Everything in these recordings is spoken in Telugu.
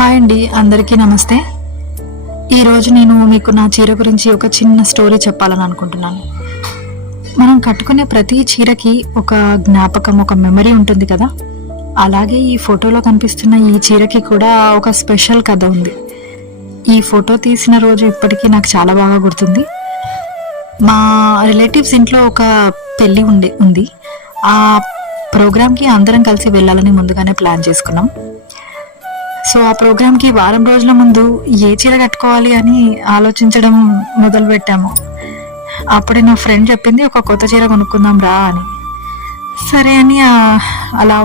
హాయ్ అండి, అందరికీ నమస్తే. ఈరోజు నేను మీకు నా చీర గురించి ఒక చిన్న స్టోరీ చెప్పాలని అనుకుంటున్నాను. మనం కట్టుకునే ప్రతి చీరకి ఒక జ్ఞాపకం, ఒక మెమరీ ఉంటుంది కదా. అలాగే ఈ ఫోటోలో కనిపిస్తున్న ఈ చీరకి కూడా ఒక స్పెషల్ కథ ఉంది. ఈ ఫోటో తీసిన రోజు ఇప్పటికీ నాకు చాలా బాగా గుర్తుంది. మా రిలేటివ్స్ ఇంట్లో ఒక పెళ్ళి ఉంది. ఆ ప్రోగ్రామ్కి అందరం కలిసి వెళ్ళాలని ముందుగానే ప్లాన్ చేసుకున్నాం. సో ఆ ప్రోగ్రామ్కి వారం రోజుల ముందు ఏ చీర కట్టుకోవాలి అని ఆలోచించడం మొదలు పెట్టాము. అప్పుడే నా ఫ్రెండ్ చెప్పింది, ఒక కొత్త చీర కొనుక్కుందాం రా అని. సరే అని అలా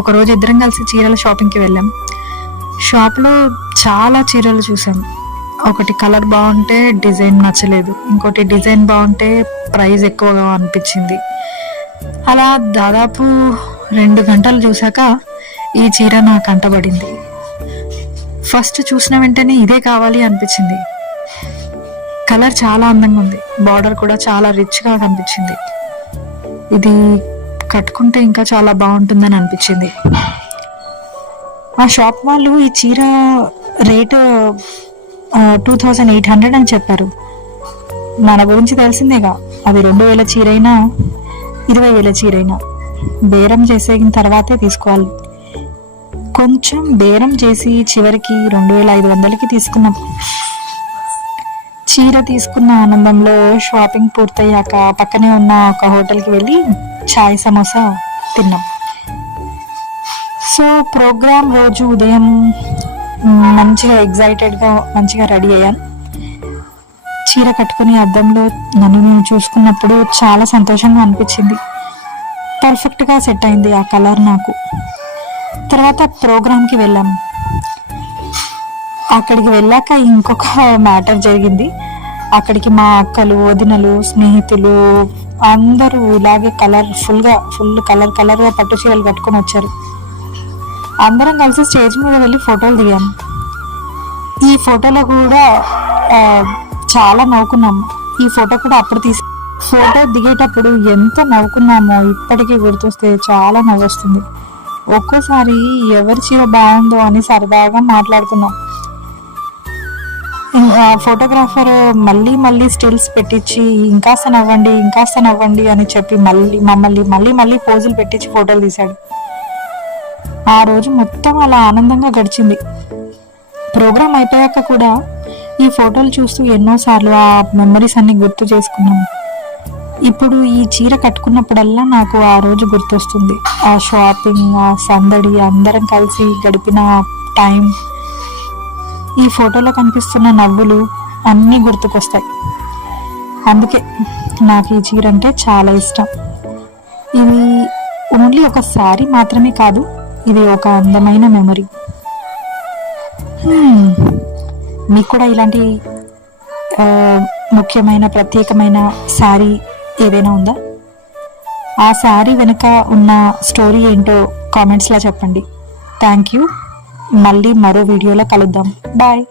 ఒకరోజు ఇద్దరం కలిసి చీరల షాపింగ్కి వెళ్ళాం. షాప్లో చాలా చీరలు చూసాం. ఒకటి కలర్ బాగుంటే డిజైన్ నచ్చలేదు, ఇంకోటి డిజైన్ బాగుంటే ప్రైస్ ఎక్కువగా అనిపించింది. అలా దాదాపు 2 గంటలు చూసాక ఈ చీర నా కంటబడింది. ఫస్ట్ చూసిన వెంటనే ఇదే కావాలి అనిపించింది. కలర్ చాలా అందంగా ఉంది, బార్డర్ కూడా చాలా రిచ్గా కనిపించింది. ఇది కట్టుకుంటే ఇంకా చాలా బాగుంటుందని అనిపించింది. ఆ షాప్ వాళ్ళు ఈ చీర రేటు 2800 అని చెప్పారు. మన గురించి తెలిసిందేగా, అది 2000 చీరైనా 20,000 చీరైనా బేరం చేసిన తర్వాతే తీసుకోవాలి. కొంచెం బేరం చేసి చివరికి 2500కి తీసుకున్నాం. చీర తీసుకున్న ఆనందంలో షాపింగ్ పూర్తయ్యాక పక్కనే ఉన్న ఒక హోటల్కి వెళ్ళి చాయ్ సమోసా తిన్నాం. సో ప్రోగ్రామ్ రోజు ఉదయం మంచిగా ఎగ్జైటెడ్గా మంచిగా రెడీ అయ్యాను. చీర కట్టుకుని అద్దంలో నన్ను నేను చూసుకున్నప్పుడు చాలా సంతోషంగా అనిపించింది. పర్ఫెక్ట్గా సెట్ అయింది ఆ కలర్ నాకు. తర్వాత ప్రోగ్రామ్కి వెళ్ళాము. అక్కడికి వెళ్ళాక ఇంకొక మ్యాటర్ జరిగింది. అక్కడికి మా అక్కలు, వదినలు, స్నేహితులు అందరూ ఇలాగే ఫుల్ కలర్గా పట్టు చీరలు కట్టుకొని వచ్చారు. అందరం కలిసి స్టేజ్ మీద వెళ్ళి ఫోటోలు దిగాము. ఈ ఫోటోలో కూడా చాలా నవ్వుకున్నాము. ఈ ఫోటో కూడా అప్పుడు ఫోటో దిగేటప్పుడు ఎంత నవ్వుకున్నామో ఇప్పటికీ గుర్తొస్తే చాలా నవ్వొస్తుంది. ఒక్కోసారి ఎవరి చీర బాగుందో అని సరదాగా మాట్లాడుకున్నాం. ఫోటోగ్రాఫర్ మళ్ళీ స్టిల్స్ పెట్టించి ఇంకాస్త నవ్వండి అని చెప్పి మళ్ళీ పోజులు పెట్టించి ఫోటోలు తీశాడు. ఆ రోజు మొత్తం అలా ఆనందంగా గడిచింది. ప్రోగ్రామ్ అయిపోయాక కూడా ఈ ఫోటోలు చూస్తూ ఎన్నోసార్లు ఆ మెమరీస్ అన్ని గుర్తు చేసుకున్నాము. ఇప్పుడు ఈ చీర కట్టుకున్నప్పుడల్లా నాకు ఆ రోజు గుర్తొస్తుంది. ఆ షాపింగ్, ఆ సందడి, అందరం కలిసి గడిపిన టైం, ఈ ఫోటోలో కనిపిస్తున్న నవ్వులు అన్నీ గుర్తుకొస్తాయి. అందుకే నాకు ఈ చీర అంటే చాలా ఇష్టం. ఇది ఓన్లీ ఒక శారీ మాత్రమే కాదు, ఇది ఒక అందమైన మెమరీ. మీకు కూడా ఇలాంటి ముఖ్యమైన ప్రత్యేకమైన శారీ ఏదైనా ఉందా? ఆ శారీ వెనుక ఉన్న స్టోరీ ఏంటో కామెంట్స్లో చెప్పండి. Thank you. మళ్ళీ మరో వీడియోలో కలుద్దాం. బాయ్.